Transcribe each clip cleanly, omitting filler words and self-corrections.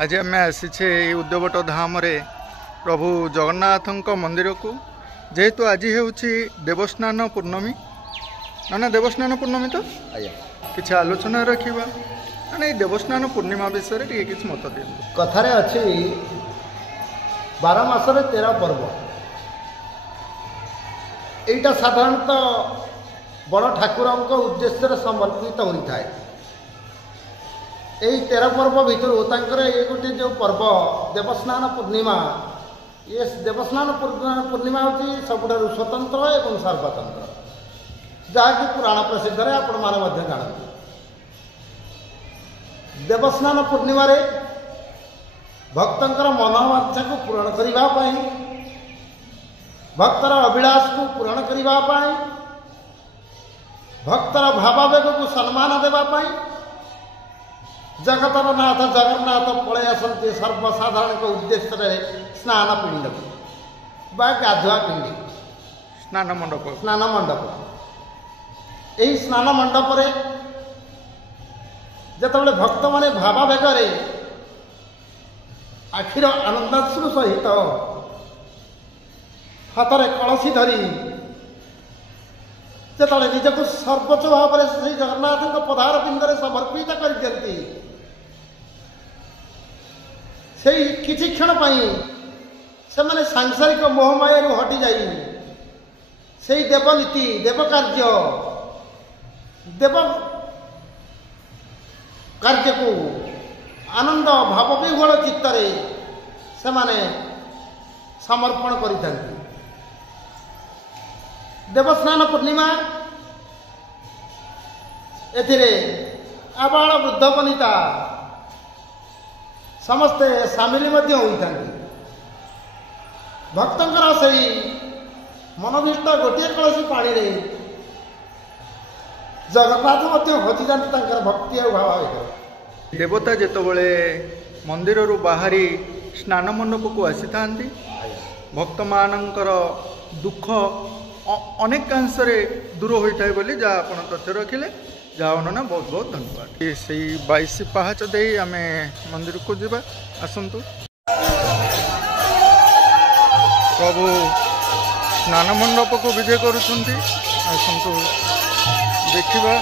आज आम आसीचे उद्यवट धाम रे प्रभु जगन्नाथ मंदिर को जेहेतु आज हूँ देवस्नान पूर्णमी ना देवस्नान पूर्णमी तो किसी आलोचना रखा ना देवस्नान पूर्णिमा विषय टे किसी मत दिखाँ कथार अच्छी 12 मासरे 13 पर्व यहीटा साधारणतः बड़ ठाकुर उद्देश्य समर्पित होता है। यही 13 पर्व भितर ये गोटे जो पर्व देवस्नान पूर्णिमा ये देवस्नान पूर्णिमा हूँ सबुठार स्वतंत्र एवं सर्वतंत्र जहाँकि पुराण प्रसिद्ध है आपण मैंने जानते। देवस्नान पूर्णिमा रे भक्तर मनोवांछा को पूरण करने भक्तर अभिलाष को पूरण करने भक्तर भावावेग को सम्मान देवाई जगतर नाथ जगन्नाथ पलि आसती सर्वसाधारण के उद्देश्य स्नान पिंड बा गाधुआ पिंडी स्नान मंडप यही स्नान मंडप जिते भक्त माने भावावेगे आखिर आनंदाश्रु सहित हाथ में कलसी धरी जो निजक सर्वोच्च भाव में श्री जगन्नाथ पदार बिंदे समर्पित कर दियंती से किछि क्षण से माने सांसारिक मोहमाया हटि जाई से देवनीति देव कार्य को आनंद भावविह्वल चित्तरे से माने समर्पण करिथांती। देवस्नान पूर्णिमा एथिरे आबाल वृद्ध वनिता समस्ते सामिल होता भक्तर से मनोभीष्ट गोटे कलसी पानी रे जगन्नाथ हजि जाती भक्ति और भाव देवता जितेबले मंदिर रू बाहरी स्नान मंडप को आसी था भक्त मानकर दुख अनेकांश दूर होता है बोली जहाँ आप तथ्य रखिले जहाँ उन्होंने बहुत बहुत धन्यवाद। से 22 पाहाच दे आम मंदिर को जावा आसतु प्रभु स्नान मंडप को विजय करुँच आसतु देखा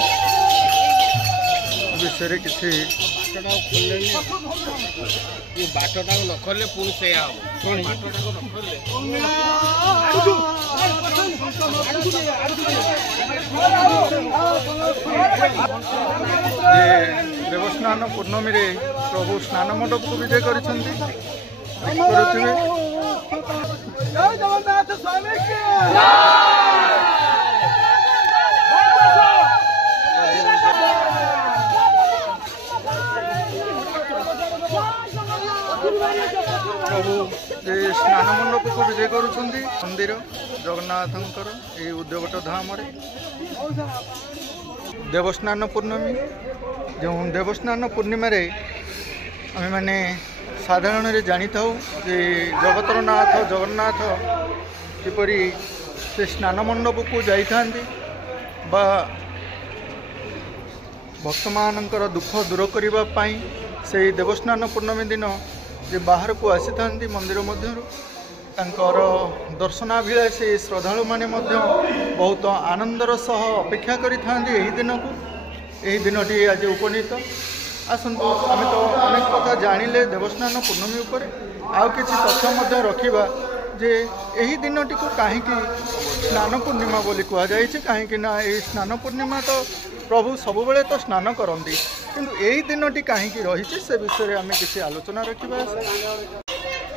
विषय किसी बाटटा न खोले पुणी से देवस्नान पूर्णमी रे प्रभु स्नान मंडप को विजय करुँचे प्रभु ये स्नान मंडप को विजय करुँच मंदिर जगन्नाथंकर ये उद्यवट धाम रे देवस्नान पूर्णमी जो देवस्नान पूर्णिमा रे आम मैंने साधारण जानी था जे जगतर नाथ जगन्नाथ किपरि से स्नान मंडप को जाइथांती बा भक्त मानकर दुख दूर करने से देवस्नान पूर्णमी दिन जे बाहर को आसी था मंदिर मध्य दर्शनाभिलाषी श्रद्धालु माने बहुत आनंदर सह अपेक्षा करिथा दिन को यही दिनटी आज उपनीत आसतु आम तो अनेक कथा जानिले देवस्नान पूर्णमी उपर आउ किछि तथ्य रखिबा जे यही दिनटी को कहीं स्नान पूर्णिमा बोली कहुई कहीं ये स्नान पूर्णिमा तो प्रभु सबुबले तो स्नान करती किंतु यही दिनटी कहीं रही से विषय आम किसी आलोचना रखा।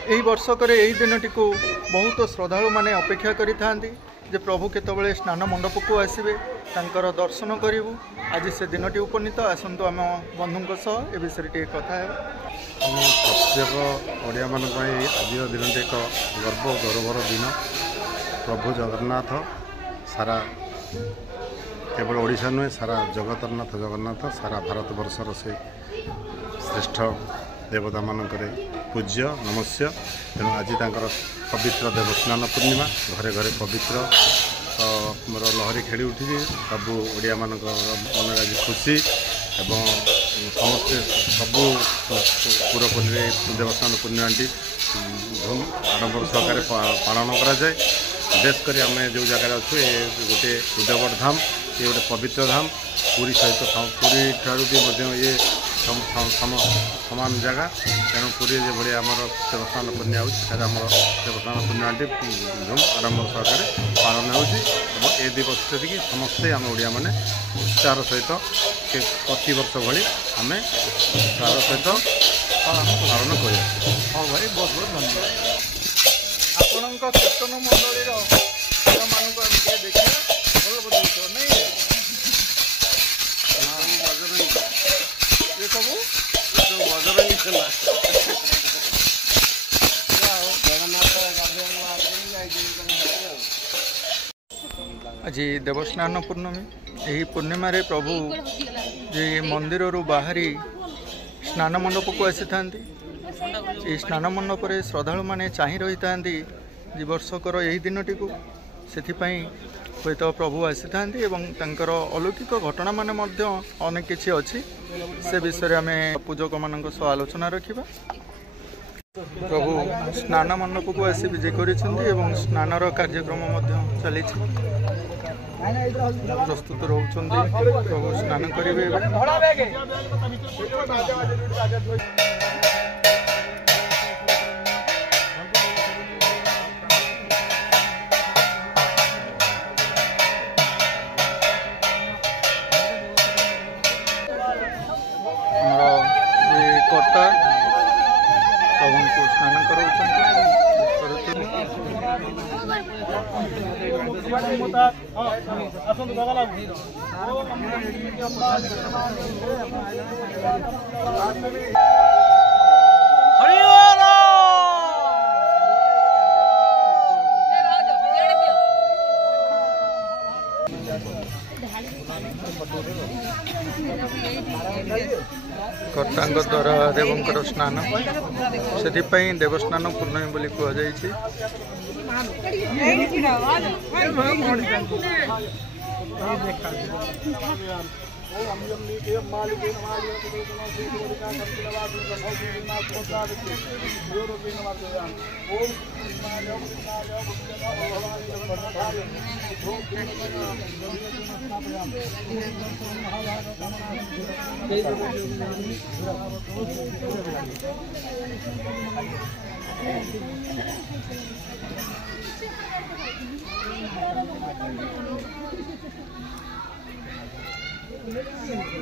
यही वर्षक यही दिनटी को बहुत श्रद्धालु माने अपेक्षा करिथांती जे प्रभु केतबले स्नान मंडप को आसबे तांकर दर्शन करूँ आज से दिनटी उपनीत आसतु आम बंधुों सह ए विषय टे कथा है। प्रत्येक ओडिया मान आज दिन एक गर्व गौरवर दिन प्रभु जगन्नाथ सारा केवल ओडिशा नुहे सारा जगतरनाथ जगन्नाथ सारा भारत वर्षर से श्रेष्ठ देवता मानक पूज्य नमस्य तेणु आज पवित्र देवस्नान पूर्णिमा घरे घरे पवित्र लहरी खेली उठी सब ओडिया मान मन आज खुशी एवं ସମସ୍ତେ ସବୁ ପୁରପଲ୍ଲୀରେ ଦେବସ୍ନାନ ପୂର୍ଣ୍ଣିମାଟି ଧୁମ୍ ଆଡ଼ମ୍ବର ସହକାରେ ପାଳନ କରାଯାଏ। ବିଶେଷ କରି ଆମେ ଯେଉଁ ଜାଗାରେ ଅଛୁ ଏ ଗୋଟେ ଉଦୟଗଡ଼ ଧାମ, ଏ ଗୋଟେ ପବିତ୍ର ଧାମ। ପୁରୀ ସହିତ ପୁରୀ ଠାରୁ ବି ମଧ୍ୟ ଇଏ ସମାନ ଜାଗା। ତେଣୁ ପୁରୀ ଯେଭଳି ଆମର ଦେବସ୍ନାନ ପୂର୍ଣ୍ଣିମା ହେଉଛି, ସେଠାରେ ଆମର ଦେବସ୍ନାନ ପୂର୍ଣ୍ଣିମାଟି ଧୁମ୍ ଆଡ଼ମ୍ବର ସହକାରେ ପାଳନ ହେଉଛି। ଏବଂ ଏ ଦିବସଟିକି ସମସ୍ତେ ଆମେ ଓଡ଼ିଆମାନେ ଉତ୍ସାହର ସହିତ ପ୍ରତିବର୍ଷ ଭଳି ଆମେ ଉତ୍ସାହର ସହିତ ପାଳନ କରିବା। ହଁ ଭାଇ, ବହୁତ ବହୁତ ଧନ୍ୟବାଦ। ଆପଣଙ୍କ କୀର୍ତ୍ତନ ମଣ୍ଡଳୀର ମାନଙ୍କୁ ଆମେ ଟିକେ ଦେଖିବା, ଭଲ ବଜାଉଛ ନାଇଁ? ଏ ସବୁ ବଜରଙ୍ଗୀ ଖେଲା ଆଜି ଦେବସ୍ନାନ ପୂର୍ଣ୍ଣମୀ। ଏହି ପୂର୍ଣ୍ଣିମାରେ ପ୍ରଭୁ ଯେ ମନ୍ଦିରରୁ ବାହାରି ସ୍ନାନ ମଣ୍ଡପକୁ ଆସିଥାନ୍ତି। ଏହି ସ୍ନାନ ମଣ୍ଡପରେ ଶ୍ରଦ୍ଧାଳୁମାନେ ଚାହିଁ ରହିଥାନ୍ତି ଯେ ବର୍ଷକର ଏହି ଦିନଟିକୁ। ସେଥିପାଇଁ ହୁଏତ ପ୍ରଭୁ ଆସିଥାନ୍ତି ଏବଂ ତାଙ୍କର ଅଲୌକିକ ଘଟଣାମାନେ ମଧ୍ୟ ଅନେକ କିଛି ଅଛି। ସେ ବିଷୟରେ ଆମେ ପୂଜକମାନଙ୍କ ସହ ଆଲୋଚନା ରଖିବା। ପ୍ରଭୁ ସ୍ନାନ ମଣ୍ଡପକୁ ଆସି ବିଜେ କରିଛନ୍ତି ଏବଂ ସ୍ନାନର କାର୍ଯ୍ୟକ୍ରମ ମଧ୍ୟ ଚାଲିଛି। ପ୍ରସ୍ତୁତ ରହୁଛନ୍ତି, ପ୍ରଭୁ ସ୍ନାନ କରିବେ। କର୍ତ୍ତା ପ୍ରଭୁଙ୍କୁ ସ୍ନାନ କରାଉଛନ୍ତି। କର୍ତ୍ତାଙ୍କ ଦ୍ୱାରା ଦେବଙ୍କର ସ୍ନାନ, ସେଥିପାଇଁ ଦେବସ୍ନାନ ପୂର୍ଣ୍ଣମୀ ବୋଲି କୁହାଯାଇଛି।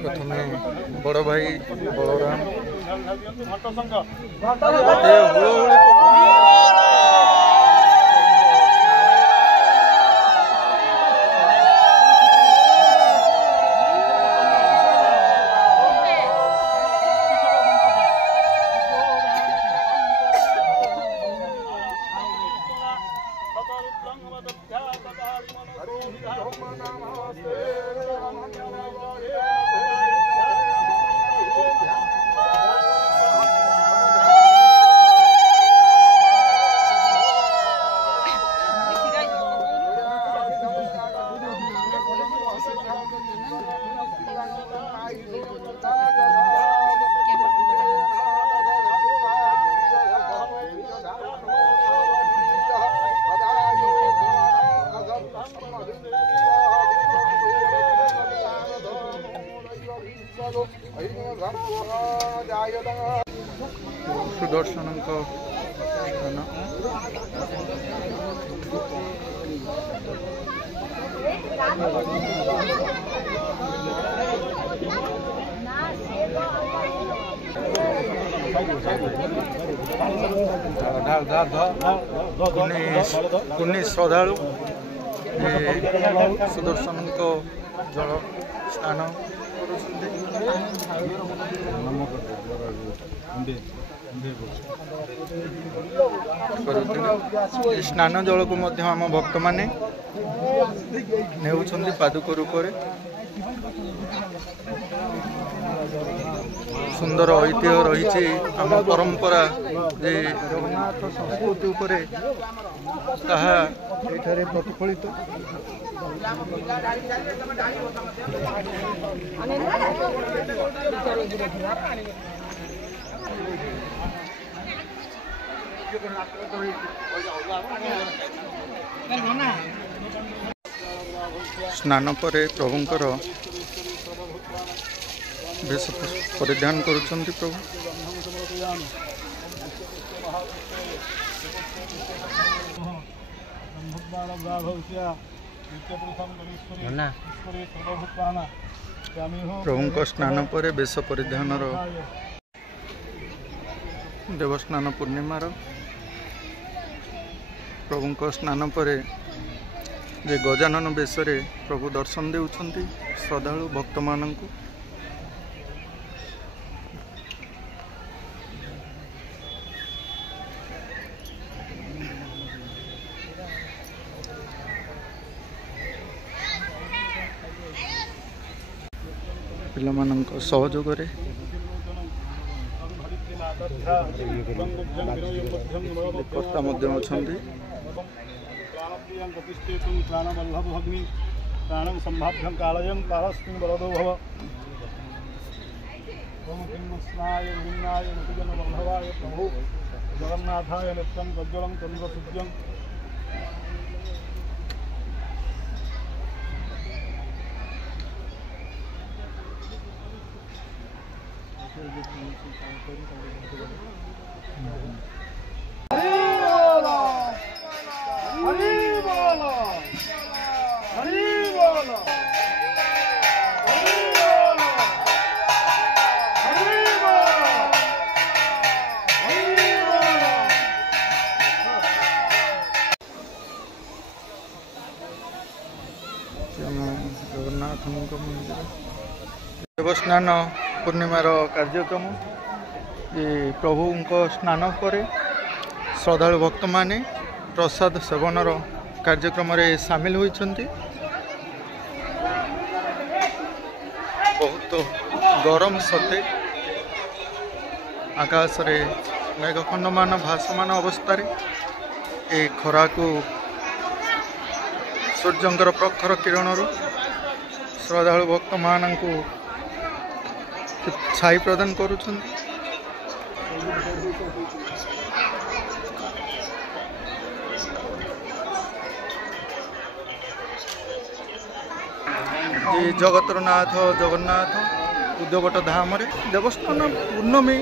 प्रथमे बड़ भाई बलराम सुदर्शन कुन्नी श्रद्धालु सुदर्शन जल स्नान स्नान जल को आम भक्त माने नेउछंती पादुक रूप सुंदर ऐतिह्य रही आम परंपरा जे जगन्नाथ संस्कृति उपरे ताहा एठारे प्रतिफलित। स्नान पर प्रभुंकर बेश परिधान करुछन्ति प्रभु। प्रभु स्नान पर बेश परिधान देवस्नान पूर्णिमार प्रभु स्नान पर जे गजानन बेश प्रभु दर्शन देउछन्ति श्रद्धालु भक्त माननकु। पिलामानंक सहयोग रे कर्ता मध्य अछन्ति। प्राणं संभाभ्यं कालयं कालस्मिन् बलदो भव। ओम किन्मस्नाय विन्नाय मुखजन बन्धवाय प्रभु जगन्नाथाय नित्यं प्रज्वलं चन्द्रसूर्यं जगन्नाथ मंदिर देवस्नान पूर्णिमार कार्यक्रम ये प्रभु स्नान पर श्रद्धालु भक्त माने प्रसाद सेवनर कार्यक्रम रे सामिल होइछन्ति। बहुत गरम सते आकाश रे मेघखंडमान भासमान अवस्था ए खरा को सूर्यंकर प्रखर किरण श्रद्धालु भक्त माननकु छाई प्रदान करुछन्ति। जगतर नाथ जगन्नाथ उद्योगट धाम रे देवस्थान पूर्णमी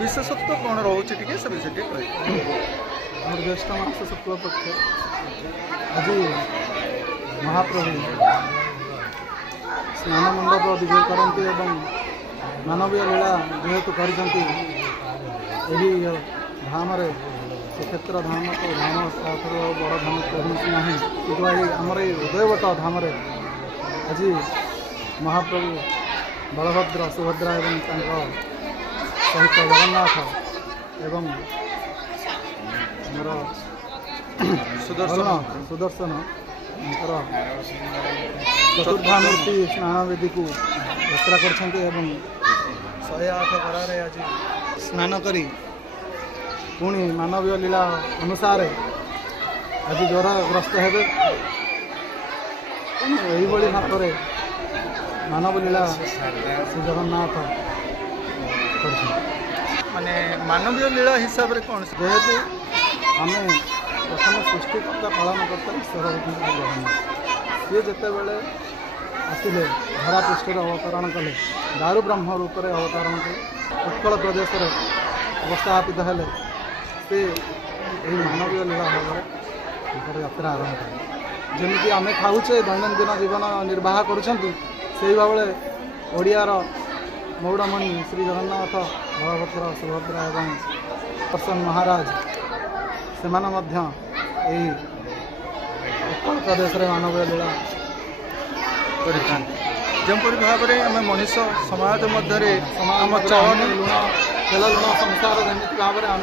विशेषत्व कौन रोचे टिके से विषय कह ज्येष्ठ मास शुक्ल पक्ष आज महाप्रभु स्नान मंडप विजय करती एवं मानवीय लीला जेहेतु करती धाम श्रीक्षेत्र धाम तो धाम साथर बड़ धाम कौन ना कि आमर उदयवट धाम आज महाप्रभु बलभद्र सुभद्रा एवं सहित जगन्नाथ एवं मोर सुदर्शन चतुर्धामूर्ति स्नान वेदी को यात्रा कर 108 गरारे आज स्नान करी पुणी मानवीय लीला अनुसार आज ज्वरग्रस्त हेबे। यही भाव में मानव लीला श्री जगन्नाथ माने मानवीय लीला हिसाब रे कौन जेहेतु आम प्रथम सृष्टिकर्ता पालन करता ईश्वर होती जगन्नाथ सी जिते बड़े आसिले धरा पृष्ठ अवतरण कले दारु ब्रह्म रूप में अवतरण कले उत्कल प्रदेश अवस्थापित हेले से मानवीय लीला भाव में यात्रा आरंभ कले जमीक आम खाऊचे दैनंदिन जीवन निर्वाह करुँचे भाव ओडियार मौड़मणि श्री जगन्नाथ बलभद्र सुभद्रा एवं प्रसन्न महाराज से उत्कल प्रदेश में मानवीय लीला जमपरी भाव में आम मनीष समाज मध्य आम चलन लुण तेल लुण संसार जमी भाव में आम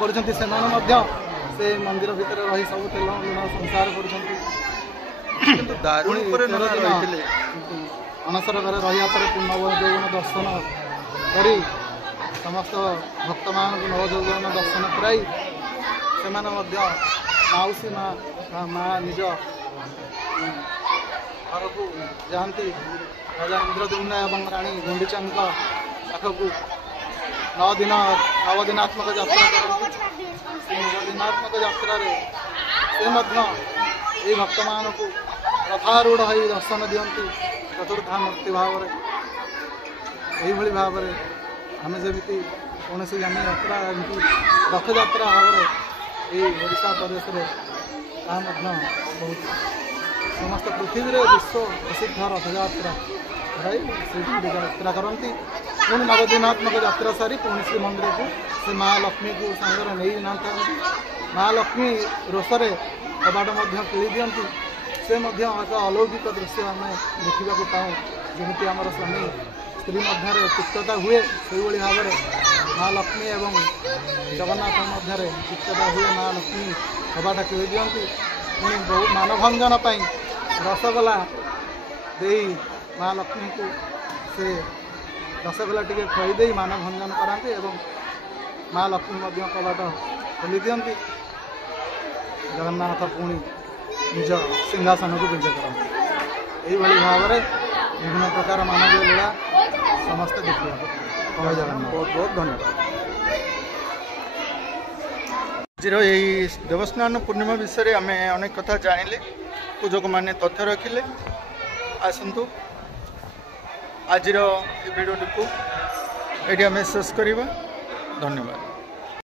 कर से मंदिर भितर रही सब तेल लुण संसार कर दारुण अनसर घर रहा पूर्ण दर्शन कर समस्त भक्त मान नवजौवन दर्शन कराई से मौसी माँ निज ଘରକୁ ଯାଆନ୍ତି ରାଜା ଇନ୍ଦ୍ରଦ୍ୟୁମ୍ନ ଏବଂ ରାଣୀ ଗୁଣ୍ଡିଚାଙ୍କ ପାଖକୁ 9 ଦିନ ନବଦିନାତ୍ମକ ଯାତ୍ରା କରନ୍ତି। ସେ ନବଦିନାତ୍ମକ ଯାତ୍ରାରେ ସେ ମଧ୍ୟ ଏହି ଭକ୍ତମାନଙ୍କୁ ରଥାରୂଢ଼ ହୋଇ ଦର୍ଶନ ଦିଅନ୍ତି ଚତୁର୍ଦ୍ଧା ମୂର୍ତ୍ତି ଭାବରେ। ଏହିଭଳି ଭାବରେ ଆମେ ଯେମିତି କୌଣସି ଯାତ୍ରା ଏମିତି ରଥଯାତ୍ରା ଭାବରେ ଏହି ଓଡ଼ିଶା ପ୍ରଦେଶରେ ତାହା ମଧ୍ୟ ବହୁତ ସମସ୍ତ ପୃଥିବୀରେ ବିଶ୍ୱ ପ୍ରସିଦ୍ଧ ରଥଯାତ୍ରା କରାଇ ଶ୍ରୀମନ୍ଦିର ଯାତ୍ରା କରନ୍ତି। ପୁଣି ନବଦିନାତ୍ମକ ଯାତ୍ରା ସାରି ପୁଣି ଶ୍ରୀମନ୍ଦିରକୁ ସେ ମା ଲକ୍ଷ୍ମୀକୁ ସାଙ୍ଗରେ ନେଇ ନଥାନ୍ତି। ମା ଲକ୍ଷ୍ମୀ ରୋଷରେ କବାଟ ମଧ୍ୟ କିଳି ଦିଅନ୍ତି। ସେ ମଧ୍ୟ ଏକ ଅଲୌକିକ ଦୃଶ୍ୟ ଆମେ ଦେଖିବାକୁ ପାଉ। ଯେମିତି ଆମର ସ୍ୱାମୀ ସ୍ତ୍ରୀ ମଧ୍ୟରେ ତିକ୍ତତା ହୁଏ ସେହିଭଳି ଭାବରେ ମା ଲକ୍ଷ୍ମୀ ଏବଂ ଜଗନ୍ନାଥ ମଧ୍ୟରେ ତିକ୍ତତା ହୁଏ। ମା ଲକ୍ଷ୍ମୀ କବାଟ କିଳି ଦିଅନ୍ତି। ପୁଣି ବହୁ ମାନଭଞ୍ଜନ ପାଇଁ ରସଗୋଲା ଦେଇ ମା ଲକ୍ଷ୍ମୀଙ୍କୁ ସେ ରସଗୋଲା ଟିକେ ଖୁଆଇ ଦେଇ ମାନଭଞ୍ଜନ କରାନ୍ତି ଏବଂ ମା ଲକ୍ଷ୍ମୀ ମଧ୍ୟ କବାଟ ଖୋଲି ଦିଅନ୍ତି। ଜଗନ୍ନାଥ ପୁଣି ନିଜ ସିଂହାସନକୁ ବିଜେ କରନ୍ତି। ଏହିଭଳି ଭାବରେ ବିଭିନ୍ନ ପ୍ରକାର ମାନବୀୟ ଲୀଳା ସମସ୍ତେ ଦେଖିବାକୁ ଜୟ ଜଗନ୍ନାଥ। ବହୁତ ବହୁତ ଧନ୍ୟବାଦ। ଆଜିର ଏହି ଦେବସ୍ନାନ ପୂର୍ଣ୍ଣିମା ବିଷୟରେ ଆମେ ଅନେକ କଥା ଜାଣିଲେ, ପୂଜକମାନେ ତଥ୍ୟ ରଖିଲେ। ଆସନ୍ତୁ ଆଜିର ଏ ଭିଡ଼ିଓଟିକୁ ଏଠି ଆମେ ଶେଷ କରିବା। ଧନ୍ୟବାଦ।